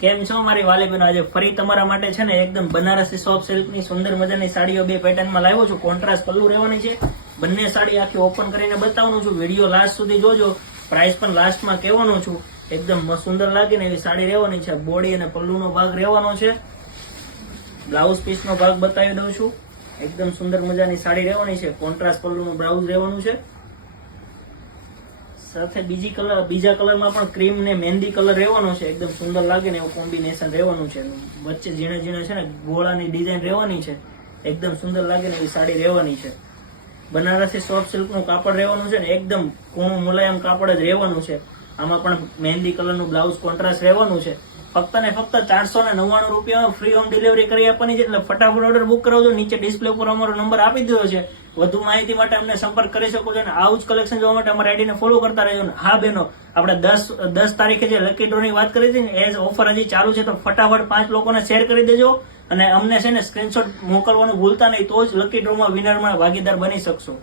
કેમ છો મારી વાલી બહેનો? આજે ફરી તમારા માટે છે ને એકદમ બનારસી સોફ્ટ સિલ્કની સુંદર મજાની સાડીઓ બે પેટર્નમાં લાવ્યો છું. કોન્ટ્રાસ્ટ પલ્લુ રહેવાની છે. બંને સાડી આખી ઓપન કરીને બતાવવાનું છું. વિડીયો લાસ્ટ સુધી જોજો. પ્રાઇસ પણ લાસ્ટમાં કહેવાનો છું. એકદમ સુંદર લાગે ને એવી સાડી રહેવાની છે. બોડી અને પલ્લુનો ભાગ રહેવાનો છે. બ્લાઉઝ પીસનો ભાગ બતાવી દઉં છું. એકદમ સુંદર મજાની સાડી રહેવાની છે. કોન્ટ્રાસ્ટ પલ્લુનું બ્લાઉઝ રહેવાનું છે. સાથે બીજા કલરમાં પણ ક્રીમ ને મહેંદી કલર રહેવાનો છે. એકદમ સુંદર લાગે ને એવું કોમ્બિનેશન રહેવાનું છે. વચ્ચે ઝીણા ઝીણા છે ને ગોળાની ડિઝાઇન રહેવાની છે. એકદમ સુંદર લાગે ને એવી સાડી રહેવાની છે. બનારસી સોફ્ટ સિલ્કનું કાપડ રહેવાનું છે ને એકદમ કૂણું મુલાયમ કાપડ જ રહેવાનું છે. આમાં પણ મહેંદી કલરનું બ્લાઉઝ કોન્ટ્રાસ્ટ રહેવાનું છે. ફક્ત ને ફક્ત 499 રૂપિયામાં ફ્રી હોમ ડિલિવરી કરી આપવાની છે. એટલે ફટાફટ ઓર્ડર બુક કરાવજો. નીચે ડિસ્પ્લે ઉપર અમારો નંબર આપી દીધો છે. વધુ માહિતી માટે અમને સંપર્ક કરી શકો છો અને આવું જ કલેક્શન જોવા માટે અમારા આઈડીને ફોલો કરતા રહેજો. હા બહેનો, આપણે 10 તારીખે જે લકી ડ્રોની વાત કરી હતી ને એ ઓફર હજી ચાલુ છે. તો ફટાફટ 5 લોકોને શેર કરી દેજો અને અમને છે ને સ્ક્રીનશોટ મોકલવાનું ભૂલતા નહીં. તો જ લકી ડ્રોમાં વિનરમાં ભાગીદાર બની શકશો.